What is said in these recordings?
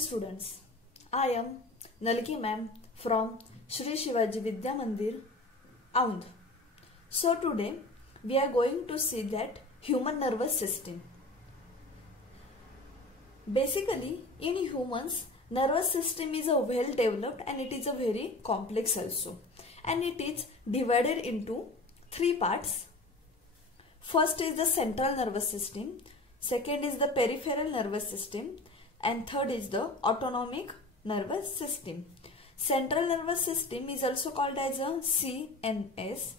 students, I am Nalki ma'am from Shri Shivaji Vidya Mandir, Aundh. So today we are going to see that human nervous system. Basically in humans, nervous system is a well developed and it is a very complex also, and it is divided into three parts. First is the central nervous system, second is the peripheral nervous system, and third is the autonomic nervous system. Central nervous system is also called as a CNS.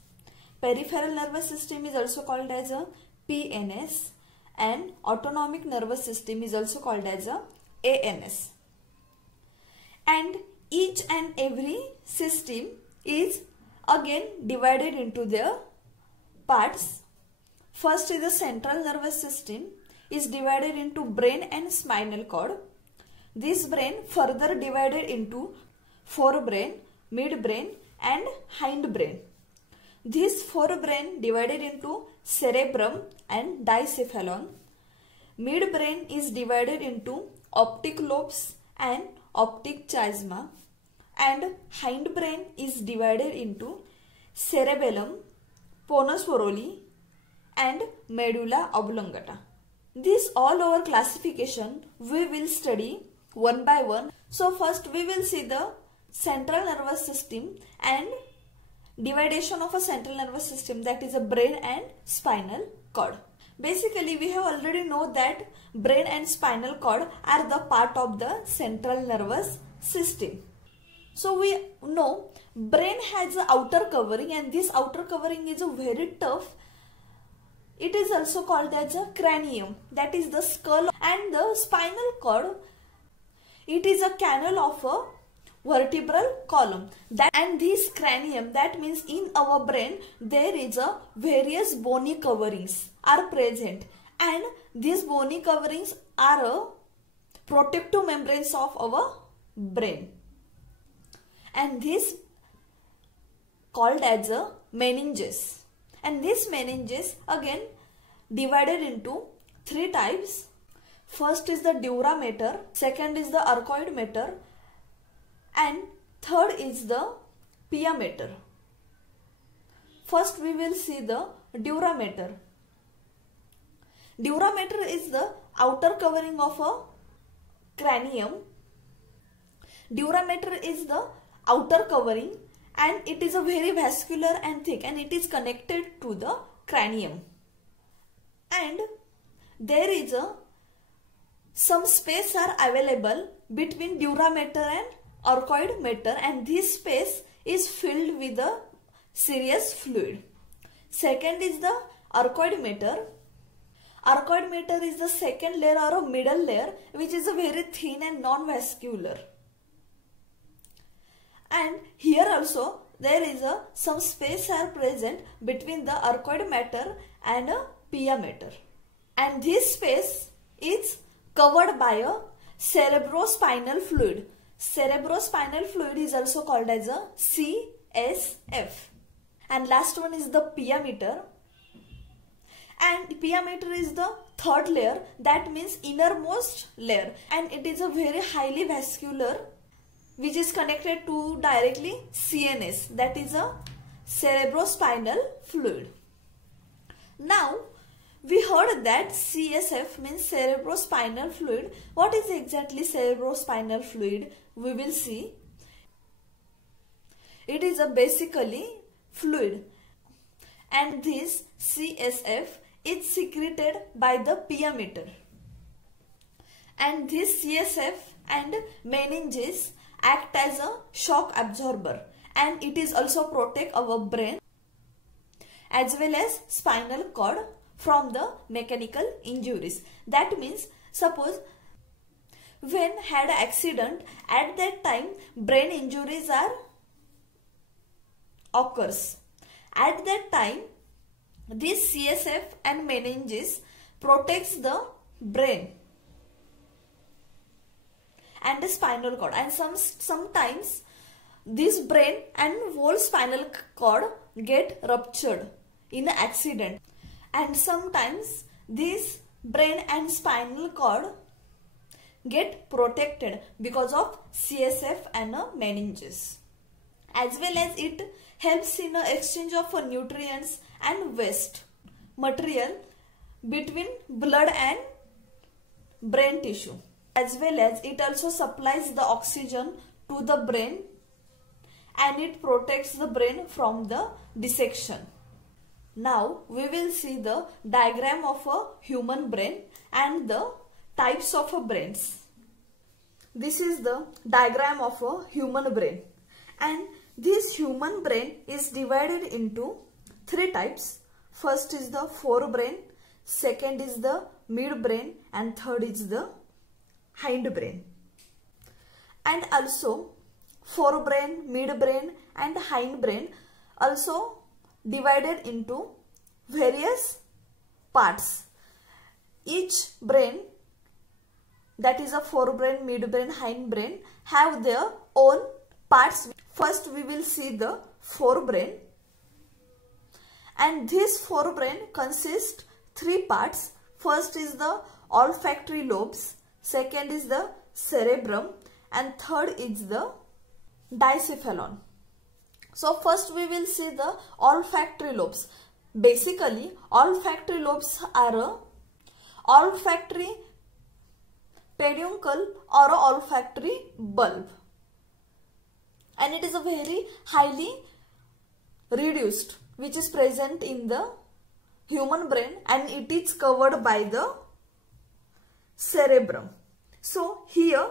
Peripheral nervous system is also called as a PNS, and autonomic nervous system is also called as a ANS. And each and every system is again divided into their parts. First is the central nervous system is divided into brain and spinal cord. This brain further divided into forebrain, midbrain and hindbrain. This forebrain divided into cerebrum and diencephalon. Midbrain is divided into optic lobes and optic chiasma, and hindbrain is divided into cerebellum, pons orally and medulla oblongata. This all over classification we will study one by one. So first we will see the central nervous system and dividation of a central nervous system, that is a brain and spinal cord. Basically we have already know that brain and spinal cord are the part of the central nervous system. So we know brain has an outer covering, and this outer covering is a very tough. It is also called as a cranium, that is the skull, and the spinal cord, it is a canal of a vertebral column. And this cranium, that means in our brain there is a various bony coverings are present, and these bony coverings are a protective membranes of our brain, and this called as a meninges. And this meninges again divided into three types. First is the dura mater, second is the arcuate mater, and third is the pia mater. First we will see the dura mater. Dura mater is the outer covering of a cranium. Dura mater is the outer covering, and it is a very vascular and thick, and it is connected to the cranium. And there is some space are available between dura mater and arcuate mater, and this space is filled with a serous fluid. Second is the arcuate mater. Arcuate mater is the second layer or a middle layer, which is a very thin and non-vascular. And here also there is some space are present between the arcuate mater and a pia mater, and this space is covered by a cerebrospinal fluid. Cerebrospinal fluid is also called as a CSF. And last one is the pia mater, and pia mater is the third layer, that means innermost layer, and it is a very highly vascular, which is connected to directly CNS, that is a cerebrospinal fluid. Now we heard that CSF means cerebrospinal fluid. What is exactly cerebrospinal fluid? We will see. It is a basically fluid, and this CSF is secreted by the pia mater, and this CSF and meninges act as a shock absorber, and it is also protect our brain as well as spinal cord from the mechanical injuries. That means suppose when had an accident, at that time brain injuries are occurs. At that time this CSF and meninges protects the brain and the spinal cord, and sometimes this brain and whole spinal cord get ruptured in an accident, and sometimes this brain and spinal cord get protected because of CSF and meninges. As well as it helps in exchange of nutrients and waste material between blood and brain tissue. As well as it also supplies the oxygen to the brain and it protects the brain from the dissection. Now we will see the diagram of a human brain and the types of brains. This is the diagram of a human brain, and this human brain is divided into three types. First is the forebrain, second is the midbrain, and third is the hindbrain. And also forebrain, midbrain and hindbrain also divided into various parts. Each brain, that is a forebrain, midbrain, hindbrain, have their own parts. First we will see the forebrain, and this forebrain consists three parts. First is the olfactory lobes, second is the cerebrum, and third is the diencephalon. So first we will see the olfactory lobes. Basically olfactory lobes are a olfactory peduncle or a olfactory bulb, and it is a very highly reduced which is present in the human brain, and it is covered by the cerebrum. So here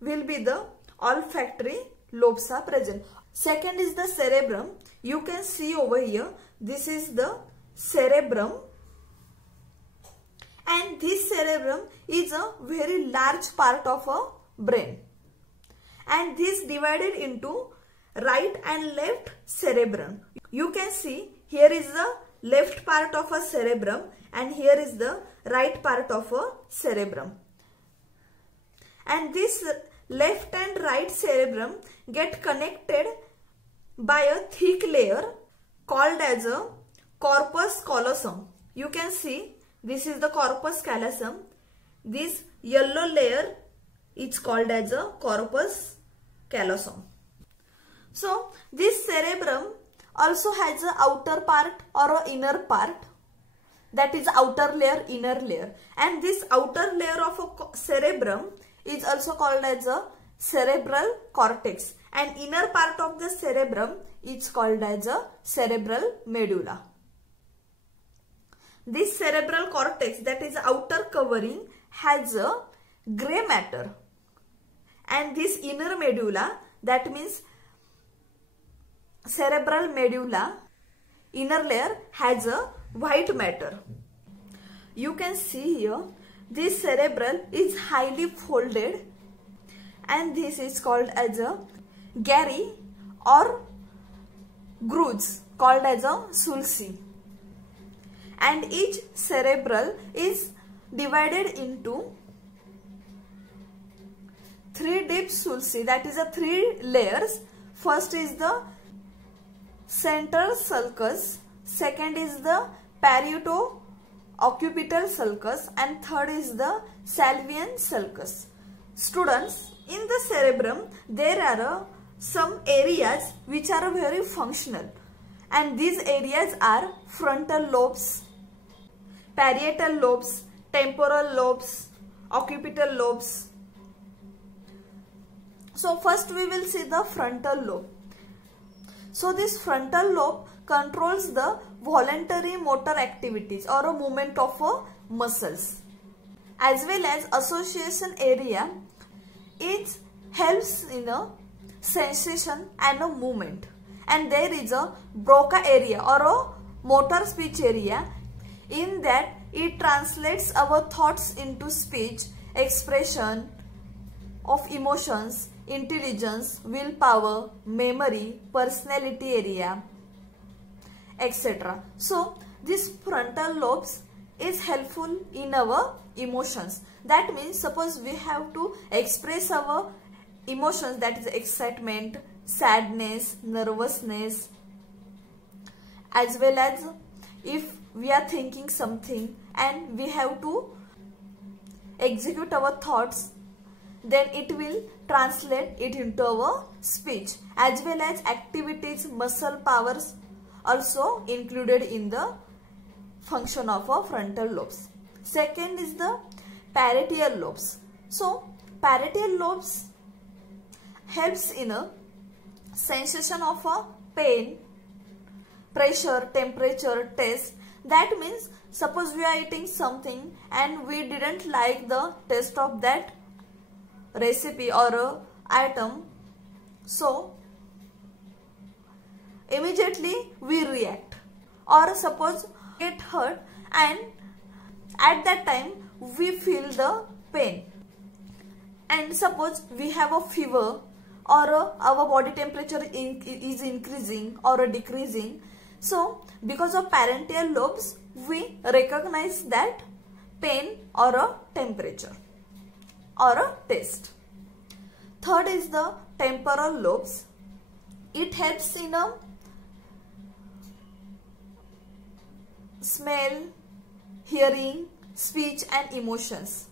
will be the olfactory lobes are present. Second is the cerebrum. You can see over here, this is the cerebrum, and this cerebrum is a very large part of a brain, and this divided into right and left cerebrum. You can see here is the left part of a cerebrum and here is the right part of a cerebrum, and this left and right cerebrum get connected by a thick layer called as a corpus callosum. You can see this is the corpus callosum. This yellow layer is called as a corpus callosum. So this cerebrum also has an outer part or an inner part, that is outer layer, inner layer, and this outer layer of a cerebrum is also called as a cerebral cortex, and inner part of the cerebrum is called as a cerebral medulla. This cerebral cortex, that is outer covering, has a grey matter, and this inner medulla, that means cerebral medulla, inner layer, has a white matter. You can see here this cerebral is highly folded, and this is called as a gyri or grooves called as a sulci, and each cerebral is divided into three deep sulci, that is a three layers. First is the central sulcus, second is the parieto-occipital sulcus, and third is the salvian sulcus. Students, in the cerebrum there are some areas which are very functional, and these areas are frontal lobes, parietal lobes, temporal lobes, occipital lobes. So first we will see the frontal lobe. So this frontal lobe controls the voluntary motor activities or a movement of muscles, as well as association area. It helps in a sensation and a movement, and there is a Broca area or a motor speech area. In that it translates our thoughts into speech, expression of emotions, intelligence, willpower, memory, personality area, etc. So this frontal lobes is helpful in our emotions. That means suppose we have to express our emotions, that is excitement, sadness, nervousness, as well as if we are thinking something and we have to execute our thoughts, then it will translate it into our speech, as well as activities, muscle powers also included in the function of our frontal lobes. Second is the parietal lobes. So parietal lobes helps in a sensation of a pain, pressure, temperature, taste. That means suppose we are eating something and we didn't like the taste of that recipe or item, so immediately we react. Or suppose get hurt and at that time we feel the pain. And suppose we have a fever or our body temperature is increasing or decreasing. So because of parietal lobes we recognize that pain or a temperature or a taste. Third is the temporal lobes. It helps in a smell, hearing, speech and emotions.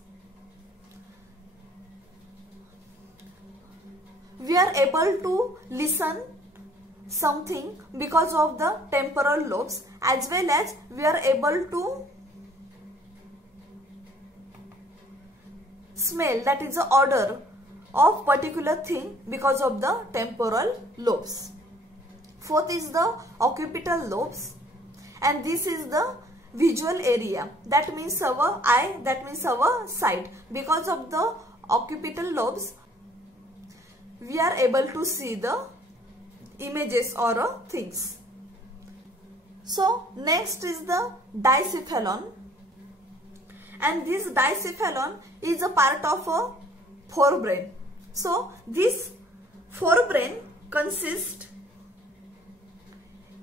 We are able to listen something because of the temporal lobes, as well as we are able to smell, that is the odor of particular thing, because of the temporal lobes. Fourth is the occipital lobes, and this is the visual area, that means our eye, that means our sight. Because of the occipital lobes we are able to see the images or things. So next is the diencephalon, and this diencephalon is a part of a forebrain. So this forebrain consists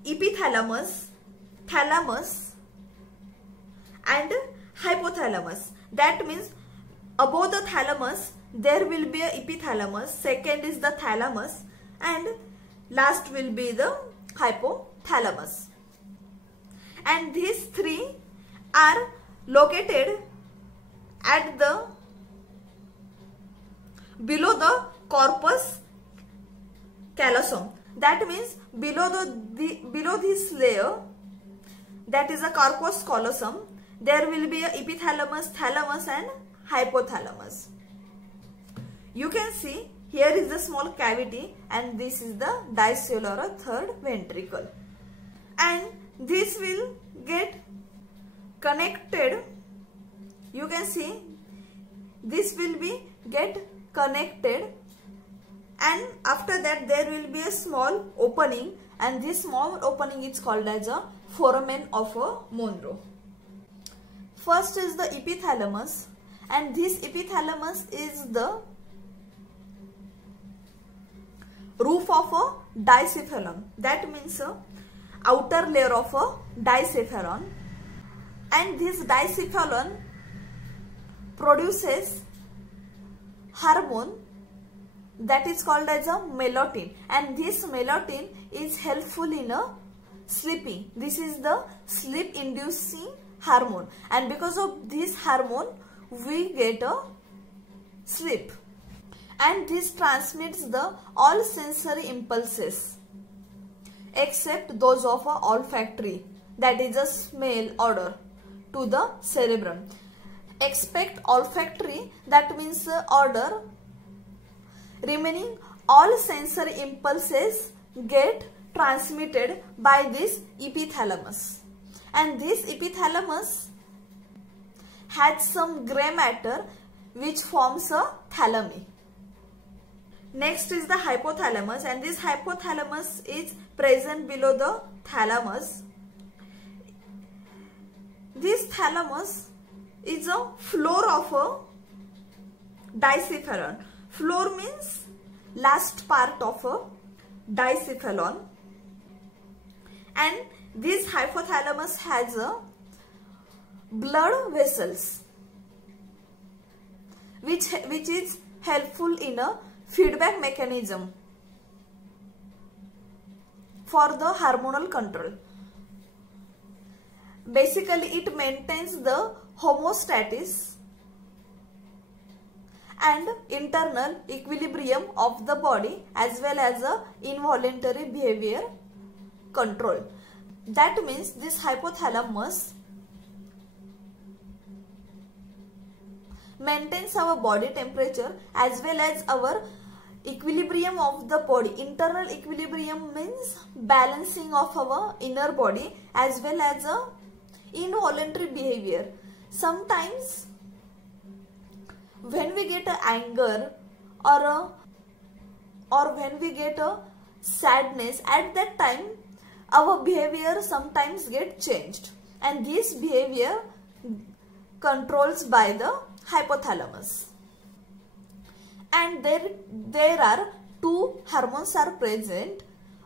epithalamus, thalamus and hypothalamus. That means above the thalamus there will be a epithalamus, second is the thalamus, and last will be the hypothalamus. And these three are located at the below the corpus callosum. That means below this layer, that is a corpus callosum, there will be a epithalamus, thalamus and hypothalamus. You can see here is the small cavity and this is the dicellular or third ventricle, and this will get connected. You can see this will be get connected, and after that there will be a small opening, and this small opening is called as a foramen of a Monro. First is the epithalamus, and this epithalamus is the roof of a diencephalon, that means outer layer of a diencephalon, and this diencephalon produces hormone that is called as a melatonin, and this melatonin is helpful in a sleeping. This is the sleep inducing hormone, and because of this hormone we get a sleep, and this transmits the all sensory impulses except those of a olfactory, that is a smell, odor, to the cerebrum. Except olfactory, that means odor, remaining all sensory impulses get transmitted by this epithalamus, and this epithalamus has some grey matter which forms a thalami. Next is the hypothalamus, and this hypothalamus is present below the thalamus. This thalamus is a floor of a diencephalon. Floor means last part of a diencephalon, and this hypothalamus has a blood vessels which is helpful in a feedback mechanism for the hormonal control. Basically it maintains the homeostasis and internal equilibrium of the body as well as a involuntary behavior control. That means this hypothalamus maintains our body temperature as well as our equilibrium of the body. Internal equilibrium means balancing of our inner body as well as a involuntary behavior. Sometimes when we get a anger or when we get a sadness, at that time our behavior sometimes get changed, and this behavior controls by the hypothalamus. And there are two hormones are present,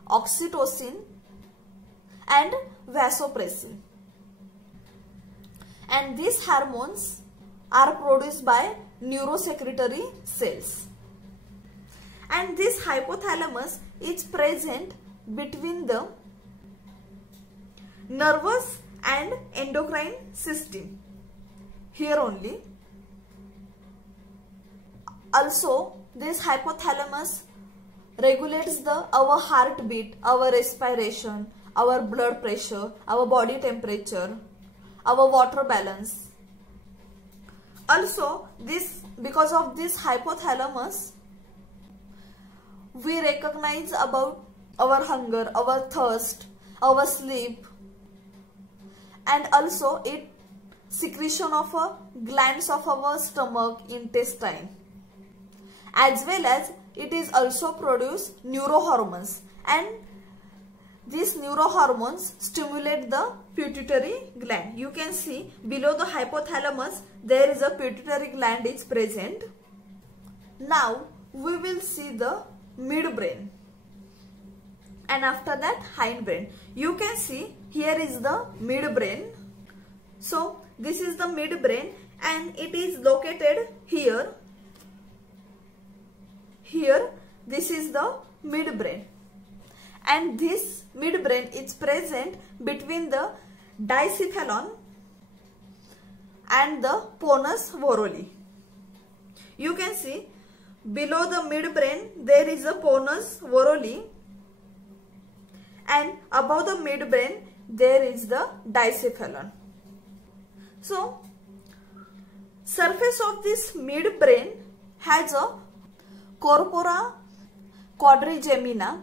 oxytocin and vasopressin, and these hormones are produced by neurosecretory cells. And this hypothalamus is present between the nervous and endocrine system, here only. Also, this hypothalamus regulates our heartbeat, our respiration, our blood pressure, our body temperature, our water balance. Also, because of this hypothalamus, we recognize about our hunger, our thirst, our sleep, and also it secretion of glands of our stomach, intestine, as well as it is also produce neurohormones, and these neurohormones stimulate the pituitary gland. You can see below the hypothalamus there is a pituitary gland is present. Now we will see the midbrain and after that hindbrain. You can see here is the midbrain. So this is the midbrain and it is located here. Here this is the midbrain, and this midbrain is present between the dicephalon and the pons varolii. You can see below the midbrain there is a pons varolii, and above the midbrain there is the dicephalon. So surface of this midbrain has a corpora quadrigemina,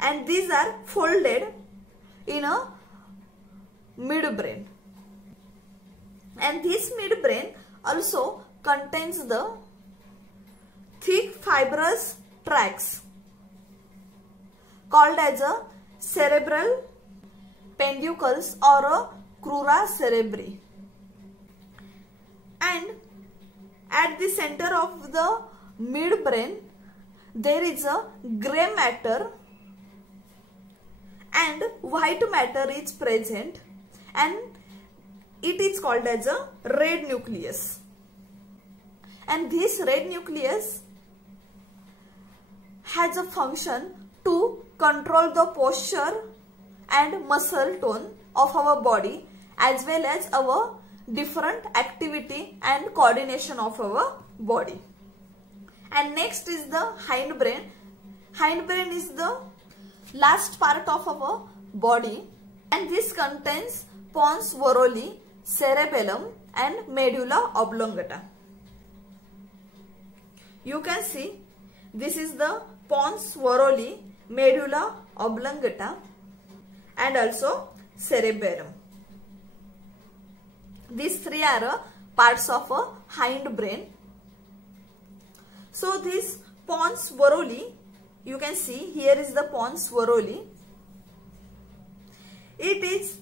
and these are folded in a midbrain, and this midbrain also contains the thick fibrous tracts called as a cerebral peduncles or a crura cerebri, and at the center of the midbrain there is a grey matter and white matter is present, and it is called as a red nucleus. And this red nucleus has a function to control the posture and muscle tone of our body as well as our different activity and coordination of our body. And next is the hindbrain. Hindbrain is the last part of our body, and this contains pons varolii, cerebellum and medulla oblongata. You can see this is the pons varolii, medulla oblongata and also cerebellum. These three are parts of a hindbrain. So this pons varolii, you can see here is the pons varolii. It is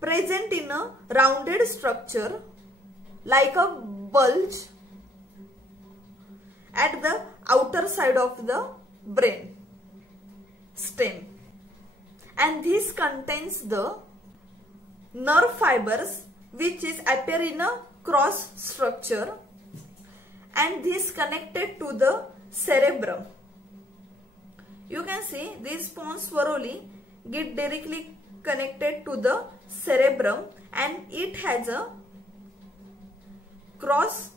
present in a rounded structure like a bulge at the outer side of the brain stem, and this contains the nerve fibers which is appear in a cross structure, and this connected to the cerebrum. You can see this pons varolii get directly connected to the cerebrum, and it has a cross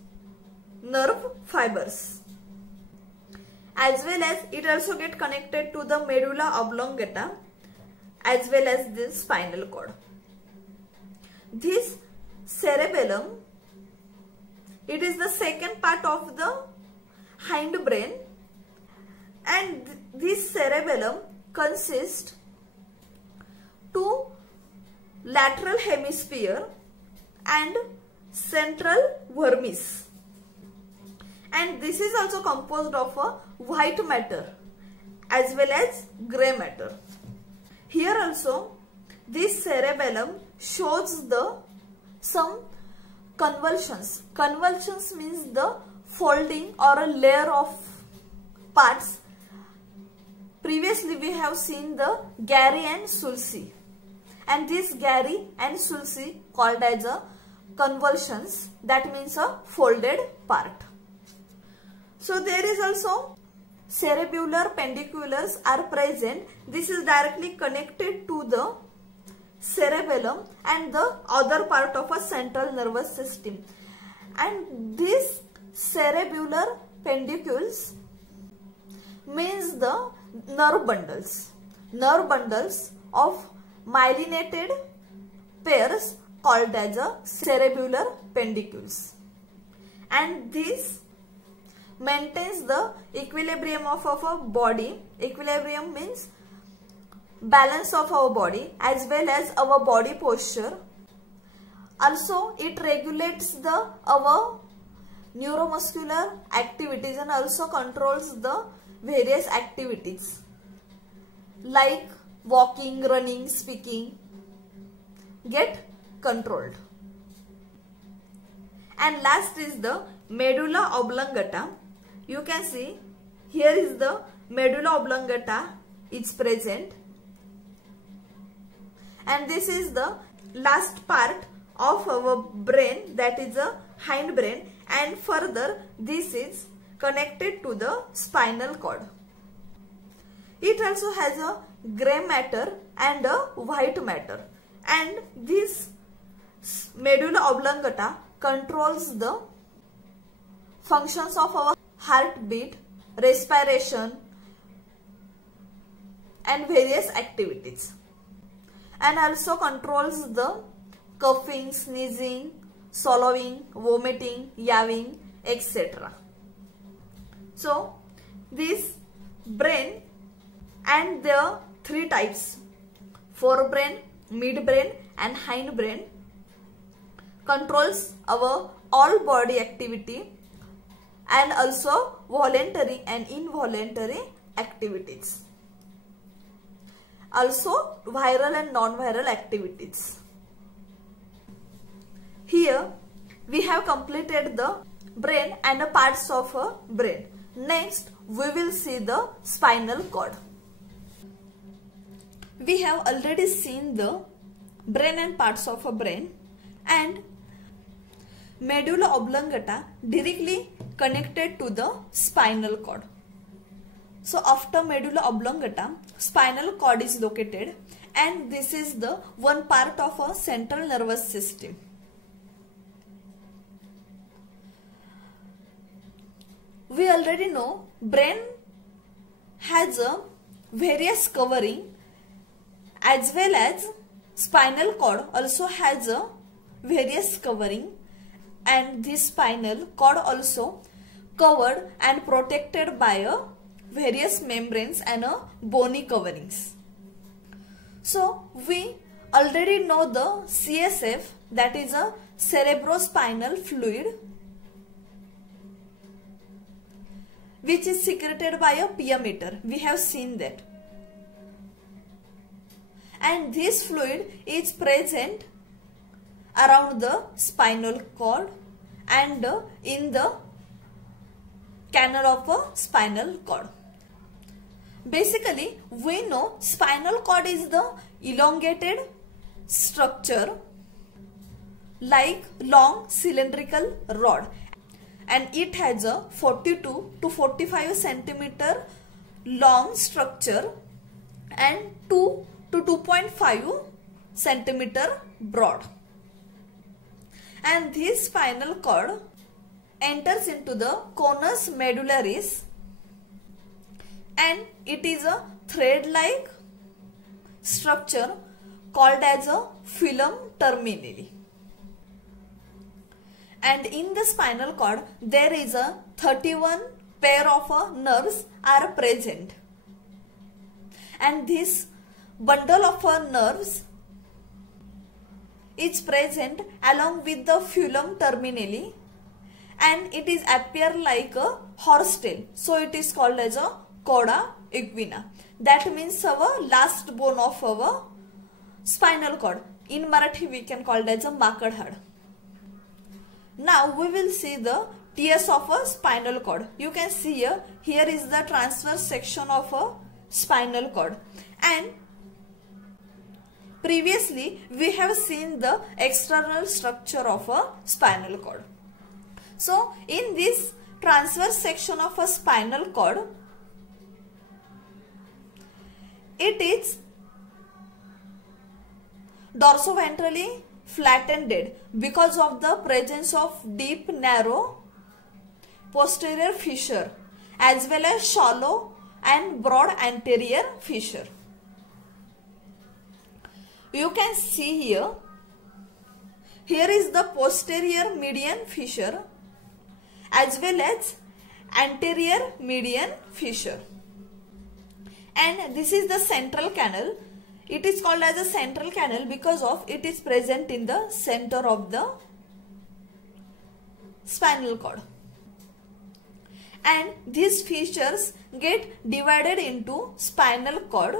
nerve fibers. As well as it also get connected to the medulla oblongata as well as the spinal cord. This cerebellum, it is the second part of the hindbrain, and this cerebellum consists two lateral hemisphere and central vermis, and this is also composed of a white matter as well as grey matter. Here also this cerebellum shows the some convolutions. Convolutions means the folding or a layer of parts. Previously we have seen the Gary and Sulci, and this Gary and Sulci called as a convolutions, that means a folded part. So there is also cerebellar pendiculars are present. This is directly connected to the cerebellum and the other part of a central nervous system, and these cerebellar pendicules means the nerve bundles of myelinated pairs called as a cerebellar pendicules, and this maintains the equilibrium of our body. Equilibrium means balance of our body as well as our body posture. Also it regulates our neuromuscular activities and also controls the various activities like walking, running, speaking get controlled. And last is the medulla oblongata. You can see here is the medulla oblongata is present, and this is the last part of our brain, that is a hindbrain, and further this is connected to the spinal cord. It also has a grey matter and a white matter, and this medulla oblongata controls the functions of our heartbeat, respiration and various activities, and also controls the coughing, sneezing, swallowing, vomiting, yawing, etc. So this brain and there are three types: forebrain, midbrain and hindbrain controls our all body activity and also voluntary and involuntary activities. Also viral and non-viral activities. Here we have completed the brain and the parts of a brain. Next we will see the spinal cord. We have already seen the brain and parts of a brain, and medulla oblongata directly connected to the spinal cord. So after medulla oblongata, spinal cord is located, and this is the one part of a central nervous system. We already know brain has a various covering as well as spinal cord also has a various covering, and this spinal cord also covered and protected by a various membranes and a bony coverings. So we already know the CSF, that is a cerebrospinal fluid, which is secreted by a pia mater. We have seen that. And this fluid is present around the spinal cord and in the canal of a spinal cord. Basically, we know spinal cord is the elongated structure like long cylindrical rod, and it has a 42 to 45 centimeter long structure and 2 to 2.5 centimeter broad. And this spinal cord enters into the conus medullaris and it is a thread-like structure called as a filum terminale. And in the spinal cord there is a 31 pair of nerves are present, and this bundle of nerves is present along with the filum terminale, and it is appear like a horse tail, so it is called as a coda equina. That means our last bone of our spinal cord. In Marathi we can call it as a makad had. Now we will see the TS of a spinal cord. You can see here is the transverse section of a spinal cord, and previously we have seen the external structure of a spinal cord. So in this transverse section of a spinal cord, it is dorsoventrally flattened because of the presence of deep narrow posterior fissure as well as shallow and broad anterior fissure. You can see here is the posterior median fissure as well as anterior median fissure, and this is the central canal. It is called as a central canal because of it is present in the center of the spinal cord, and these fissures get divided into spinal cord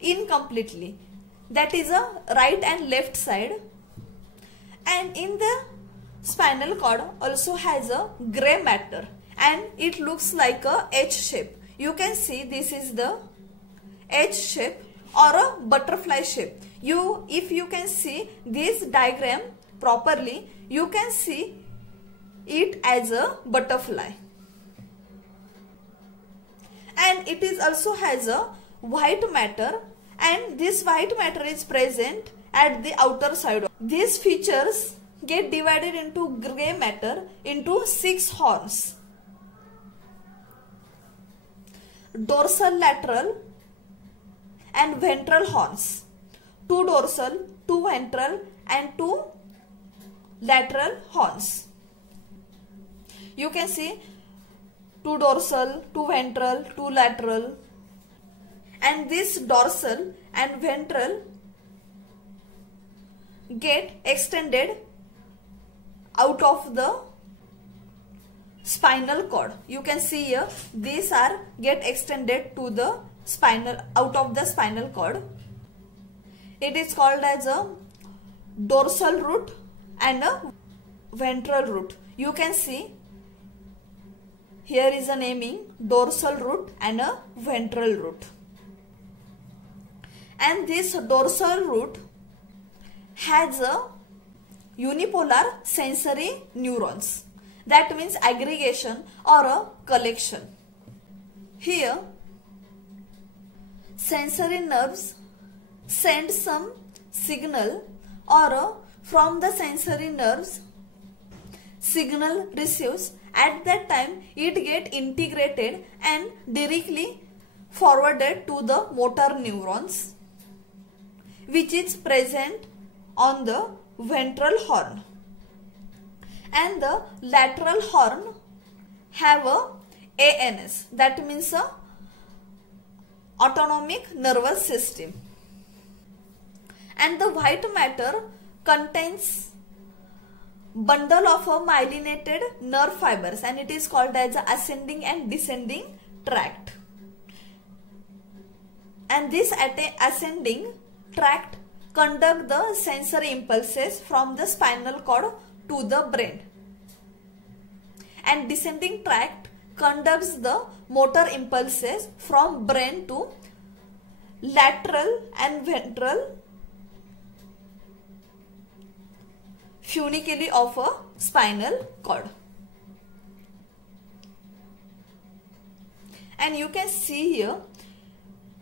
incompletely, that is a right and left side, and in the spinal cord also has a gray matter and it looks like a H shape. You can see this is the H shape or a butterfly shape. If you can see this diagram properly, you can see it as a butterfly, and it is also has a white matter, and this white matter is present at the outer side. These features get divided into gray matter into 6 horns: dorsal, lateral and ventral horns, 2 dorsal, 2 ventral and 2 lateral horns. You can see 2 dorsal, 2 ventral, 2 lateral, and this dorsal and ventral get extended out of the spinal cord. You can see here these are get extended to the out of the spinal cord. It is called as a dorsal root and a ventral root. You can see here is a naming dorsal root and a ventral root, and this dorsal root has a unipolar sensory neurons. That means aggregation or a collection. Here sensory nerves send some signal, or from the sensory nerves signal receives. At that time it get integrated and directly forwarded to the motor neurons, which is present on the ventral horn, and the lateral horn have a ANS, that means a autonomic nervous system, and the white matter contains bundle of myelinated nerve fibers, and it is called as ascending and descending tract, and this ascending tract conduct the sensory impulses from the spinal cord to the brain, and descending tract conducts the motor impulses from brain to lateral and ventral funiculi of a spinal cord. And you can see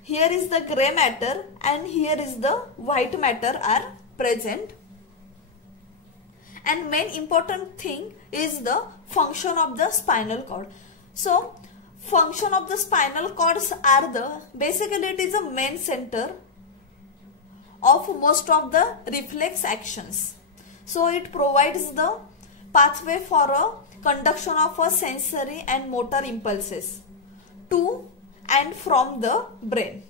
here is the gray matter and here is the white matter are present, And main important thing is the function of the spinal cord. So function of the spinal cords are basically it is a main center of most of the reflex actions. So it provides the pathway for a conduction of a sensory and motor impulses to and from the brain,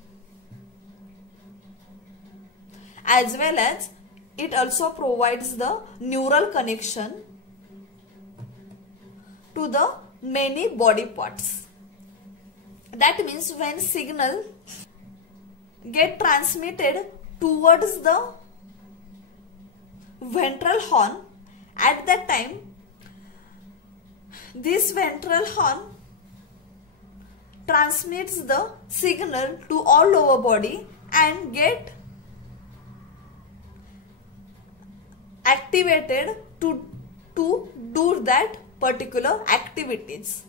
as well as it also provides the neural connection to the many body parts. That means when signal get transmitted towards the ventral horn, at that time this ventral horn transmits the signal to all over body and get activated to do that particular activities.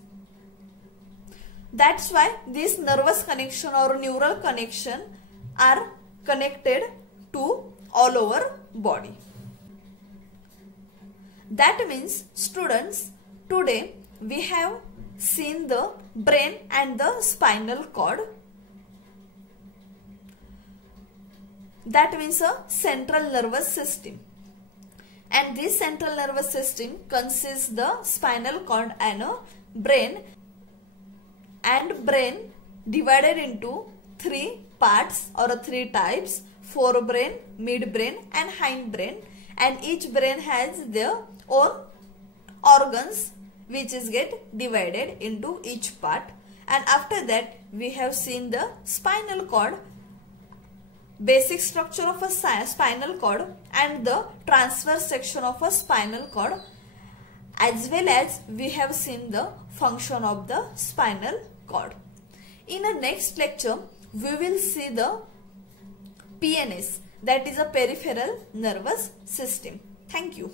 That's why this nervous connection or neural connection are connected to all over body. That means students, today we have seen the brain and the spinal cord. That means a central nervous system. And this central nervous system consists the spinal cord and a brain, and brain divided into three parts or three types: forebrain, midbrain and hindbrain, and each brain has their own organs which is get divided into each part. And after that we have seen the spinal cord, basic structure of a spinal cord and the transverse section of a spinal cord, as well as we have seen the function of the spinal cord. In the next lecture we will see the PNS, that is a peripheral nervous system. Thank you.